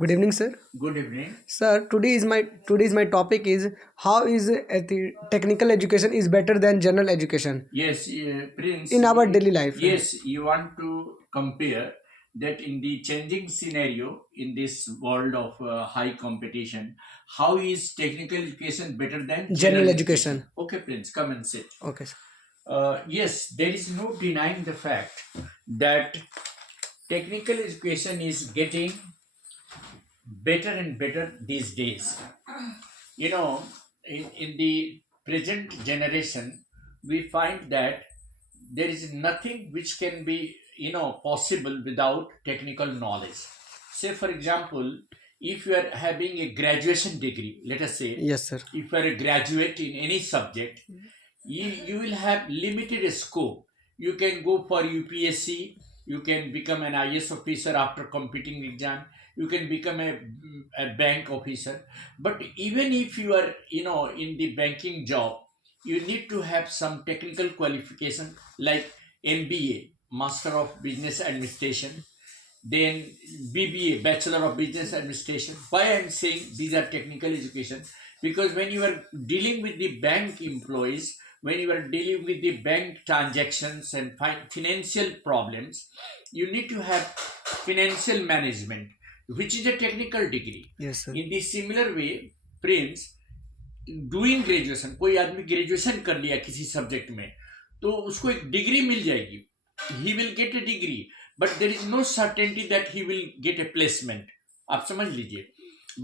Good evening, sir. Good evening. Sir, today's my topic is how is technical education is better than general education Yes, Prince. in our daily life. Yes, you want to compare that in the changing scenario in this world of high competition, how is technical education better than General general education? education. Okay, Prince, come and sit. Okay, sir. Yes, there is no denying the fact that technical education is getting better and better these days. You know, in the present generation, we find that there is nothing which can be possible without technical knowledge. Say for example, if you are having a graduation degree, let us say, Yes, sir. if you are a graduate in any subject, you will have limited scope. You can go for UPSC, you can become an IS officer after competing exam, you can become a bank officer. But even if you are in the banking job, you need to have some technical qualification like MBA, Master of Business Administration, then BBA, Bachelor of Business Administration. Why I am saying these are technical education? Because when you are dealing with the bank employees, when you are dealing with the bank transactions and financial problems, you need to have financial management, which is a technical degree. Yes, sir. In the similar way, Prince, doing graduation, कोई आदमी graduation कर लिया किसी subject में तो उसको एक degree मिल जाएगी, he will get a degree, but there is no certainty that he will get a placement. आप समझ लीजिए.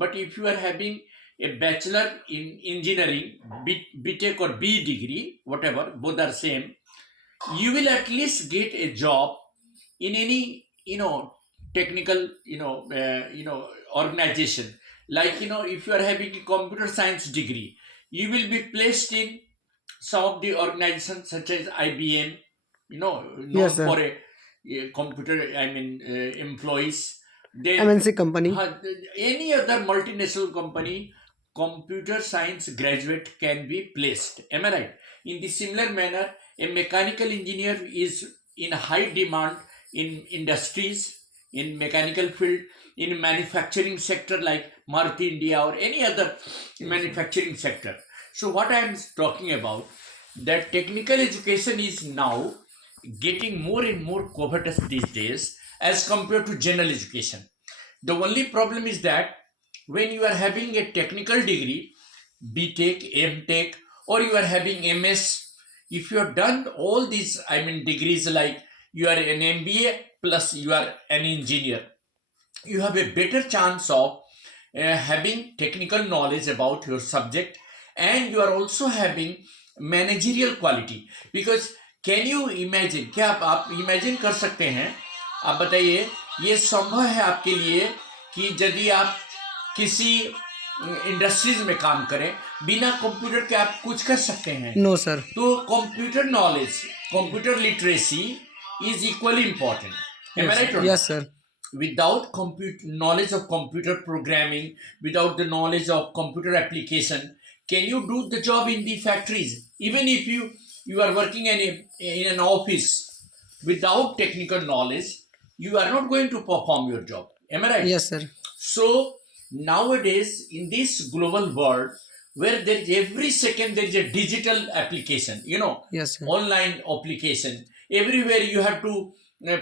But if you are having a bachelor in engineering, BTech or B degree, whatever, both are same, you will at least get a job in any technical organization. Like if you are having a computer science degree, you will be placed in some of the organizations such as IBM, known Yes, sir. for a computer, employees. Then MNC company. any other multinational company, computer science graduate can be placed. Am I right? In the similar manner, a mechanical engineer is in high demand in industries, in mechanical field, in manufacturing sector like Maruti India or any other manufacturing sector. So what I am talking about, that technical education is now getting more and more covetous these days as compared to general education. The only problem is that when you are having a technical degree, BTech, MTech, or you are having MS, if you have done all these, degrees like you are an MBA plus you are an engineer, you have a better chance of having technical knowledge about your subject, and you are also having managerial quality. Because can you imagine, क्या आप imagine कर सकते हैं? आप बताइए, ये संभव है आपके लिए कि यदि आप किसी इंडस्ट्रीज में काम करें, बिना कंप्यूटर के आप कुछ कर सकते हैं? No, sir. तो computer knowledge, computer literacy is equally important. Am I right or not? Yes, sir. Without knowledge of computer programming, without the knowledge of computer application, can you do the job in the factories? Even if you are working in an office, without technical knowledge, you are not going to perform your job. Am I right? Yes, sir. So nowadays in this global world, where there is every second there is a digital application, Yes, sir. online application, everywhere you have to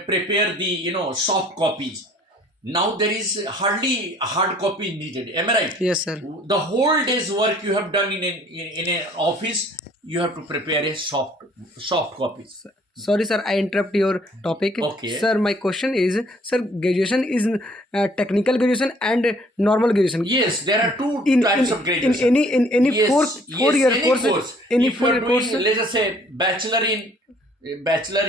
prepare the soft copies. Now there is hardly hard copy needed. Am I right? Yes, sir. The whole day's work you have done in an office, you have to prepare a soft copies. Sorry, sir. I interrupt your topic. Okay. Sir, my question is, sir, graduation is technical graduation and normal graduation. Yes, there are two In types in, of graduation. in any Yes, four-year any course. Any If you are four-year doing, course. let us say, bachelor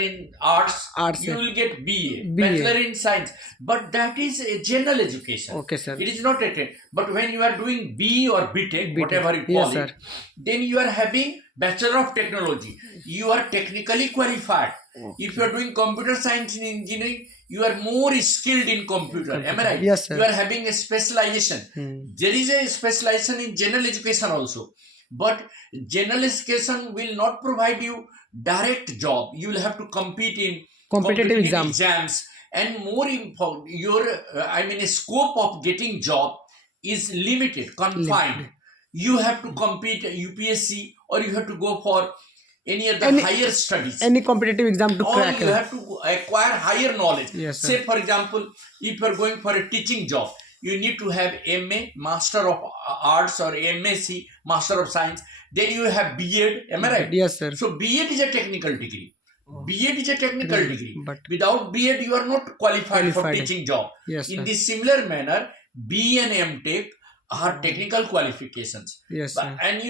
in arts, Arts, you yeah. will get BA, BA. bachelor in science. But that is a general education. Okay, sir. It is not a trade. But when you are doing B or BTech, whatever you Yes, call sir. it, then you are having Bachelor of Technology. You are technically qualified. If you are doing computer science and engineering, you are more skilled in computer. Am I right? Yes, sir. You are having a specialization. There is a specialization in general education also. But general education will not provide you direct job. You will have to compete in Competitive exam. exams, and more important, your scope of getting job is limited, confined. Limited. You have to compete UPSC, or you have to go for any other Any- higher studies, Any competitive exam to or crack. you have to acquire higher knowledge. Yes, sir. Say for example, if you are going for a teaching job, you need to have MA, Master of Arts, or MSc, Master of Science. Then you have B.Ed. Am I right? Yes, sir. So B.Ed is a technical degree. B.Ed is a technical degree. But Without B.Ed, you are not qualified for Qualified. teaching job. yes, In sir. this similar manner, B and M.Tech are technical qualifications. Yes, sir. And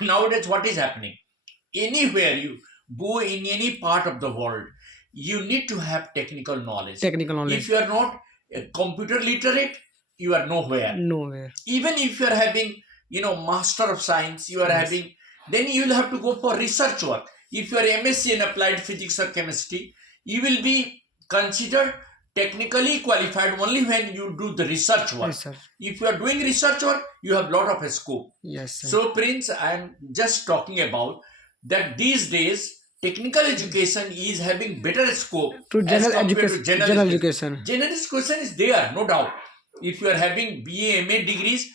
nowadays what is happening? Anywhere you go in any part of the world, you need to have technical knowledge. Technical knowledge. If you are not computer literate, you are nowhere. Nowhere. Even if you are having, Master of Science, you are Yes. having, then you will have to go for research work. If you are MSc in Applied Physics or Chemistry, you will be considered technically qualified only when you do the research work. Yes, sir. If you are doing research work, you have lot of a scope. Yes, sir. So, Prince, I am just talking about that these days technical education is having better scope to as general compared to education. general General education. education. General education is there, no doubt. If you are having BA, MA degrees,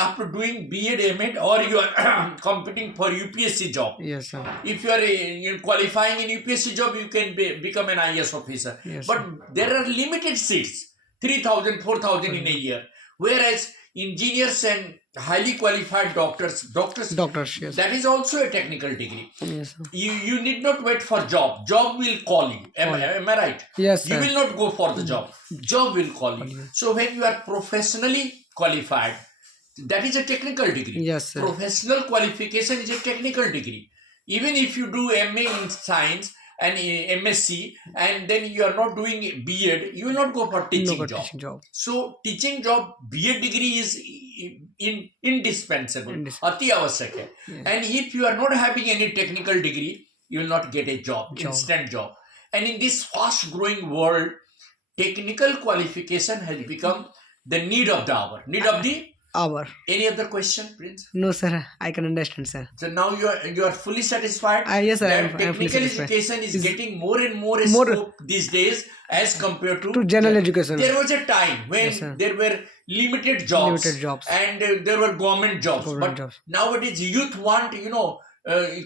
after doing BEd, MEd, or you are competing for UPSC job. Yes, sir. If you are qualifying in UPSC job, you can become an IS officer. Yes, But sir. there are limited seats, 3,000, 4,000 in a year. Whereas engineers and highly qualified doctors, Doctors. Yes. that is also a technical degree. Yes, sir. You need not wait for job. Job will call you. Am I right? Yes, You sir. will not go for the job. Job will call you. So when you are professionally qualified, that is a technical degree. Yes, sir. Professional qualification is a technical degree. Even if you do MA in science and MSc, and then you are not doing BEd, you will not go for teaching No job. teaching job. So teaching job, BEd degree is indispensable. Ati avasyak hai. Yes. And if you are not having any technical degree, you will not get a job. Instant job. And in this fast growing world, technical qualification has become the need of the hour. Need of the Hour. Any other question, Prince? No, sir. I can understand, sir. So now you are fully satisfied. Yes, sir. That I am fully technical satisfied. education is getting more and more More- scope these days as compared To general education. There was a time when Yes, sir. there were limited jobs, Limited jobs. and there were government jobs. Government But jobs. nowadays youth want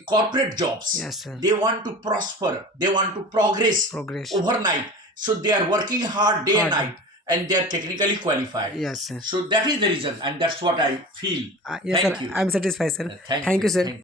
corporate jobs. Yes, sir. They want to prosper. They want to progress overnight. So they are working hard day and night, and they are technically qualified. Yes, sir. So that is the reason, and that's what I feel. Yes, Thank sir. you. I am satisfied, sir. Thank Thank you, sir. Thank